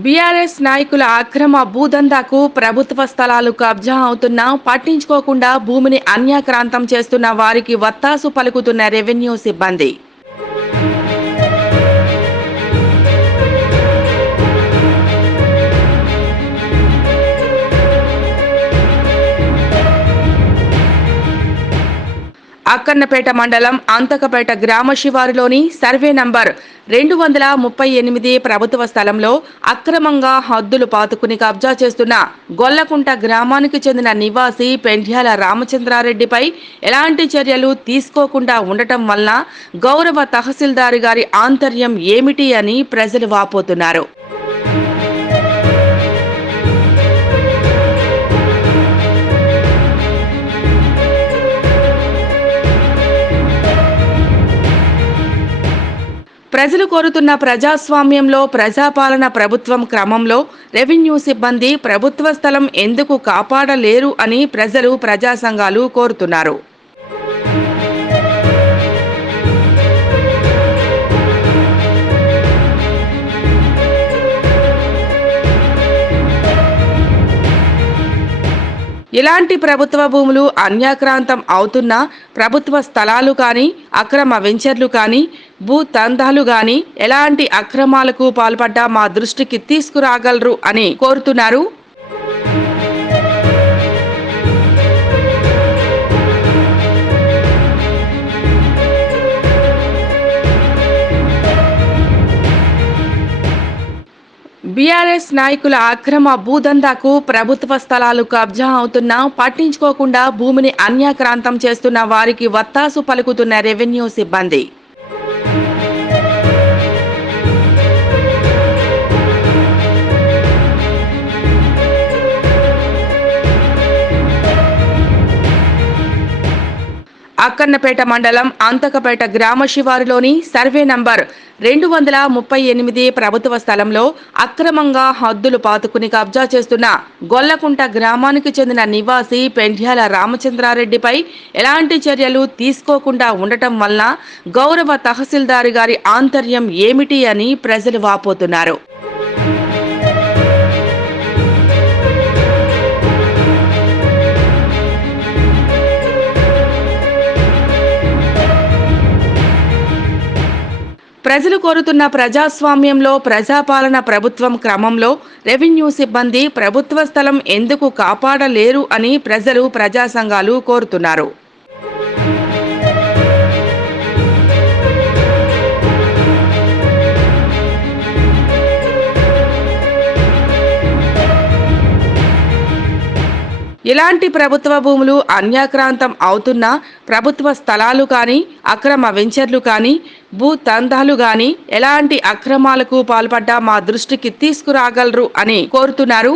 BRS నాయకుల అక్రమ భూదందాకు ప్రభుత్వ స్థలాలు కబ్జా అవుతున్నా పట్టించుకోకుండా భూమిని అన్యాక్రాంతం చేస్తున్న వారికి వత్తాసు పలుకుతున్న రెవెన్యూ సిబ్బంది. అక్కన్నపేట మండలం అంతకపేట గ్రామ శివారులోని సర్వే నంబర్ 238 ప్రభుత్వ స్థలంలో అక్రమంగా హద్దులు పాతుకుని కబ్జా చేస్తున్న గొల్లకుంట గ్రామానికి చెందిన నివాసి పెండ్యాల రామచంద్రారెడ్డిపై ఎలాంటి చర్యలు తీసుకోకుండా ఉండటం వల్ల గౌరవ తహసీల్దార్ గారి ఆంతర్యం ఏమిటి అని ప్రజలు వాపోతున్నారు. ప్రజలు కోరుతున్న ప్రజాస్వామ్యంలో ప్రజాపాలన ప్రభుత్వం క్రమంలో రెవెన్యూ సిబ్బంది ప్రభుత్వ స్థలం ఎందుకు కాపాడలేరు అని ప్రజలు ప్రజా సంఘాలు కోరుతున్నారు. ఇలాంటి ప్రభుత్వ భూములు అన్యాక్రాంతం అవుతున్నా ప్రభుత్వ స్థలాలు కానీ అక్రమ వెంచర్లు కానీ భూతందాలు కానీ ఎలాంటి అక్రమాలకు పాల్పడ్డా మా దృష్టికి తీసుకురాగలరు అని కోరుతున్నారు. బీఆర్ఎస్ నాయకుల అక్రమ భూదందాకు ప్రభుత్వ స్థలాలు కబ్జా అవుతున్నా పట్టించుకోకుండా భూమిని అన్యాక్రాంతం చేస్తున్న వారికి వత్తాసు పలుకుతున్న రెవెన్యూ సిబ్బంది. అక్కన్నపేట మండలం అంతకపేట గ్రామ శివారులోని సర్వే నంబర్ 238 ప్రభుత్వ స్థలంలో అక్రమంగా హద్దులు పాతుకుని కబ్జా చేస్తున్న గొల్లకుంట గ్రామానికి చెందిన నివాసి పెండ్యాల రామచంద్రారెడ్డిపై ఎలాంటి చర్యలు తీసుకోకుండా ఉండటం వల్ల గౌరవ తహసీల్దార్ గారి ఆంతర్యం ఏమిటి అని ప్రజలు వాపోతున్నారు. ప్రజలు కోరుతున్న ప్రజాస్వామ్యంలో ప్రజాపాలన ప్రభుత్వం క్రమంలో రెవెన్యూ సిబ్బంది ప్రభుత్వ స్థలం ఎందుకు కాపాడలేరు అని ప్రజలు ప్రజా సంఘాలు కోరుతున్నారు. ఇలాంటి ప్రభుత్వ భూములు అన్యాక్రాంతం అవుతున్నా ప్రభుత్వ స్థలాలు కానీ అక్రమ వెంచర్లు కానీ భూతందాలు కానీ ఎలాంటి అక్రమాలకు పాల్పడ్డా మా దృష్టికి తీసుకురాగలరు అని కోరుతున్నారు.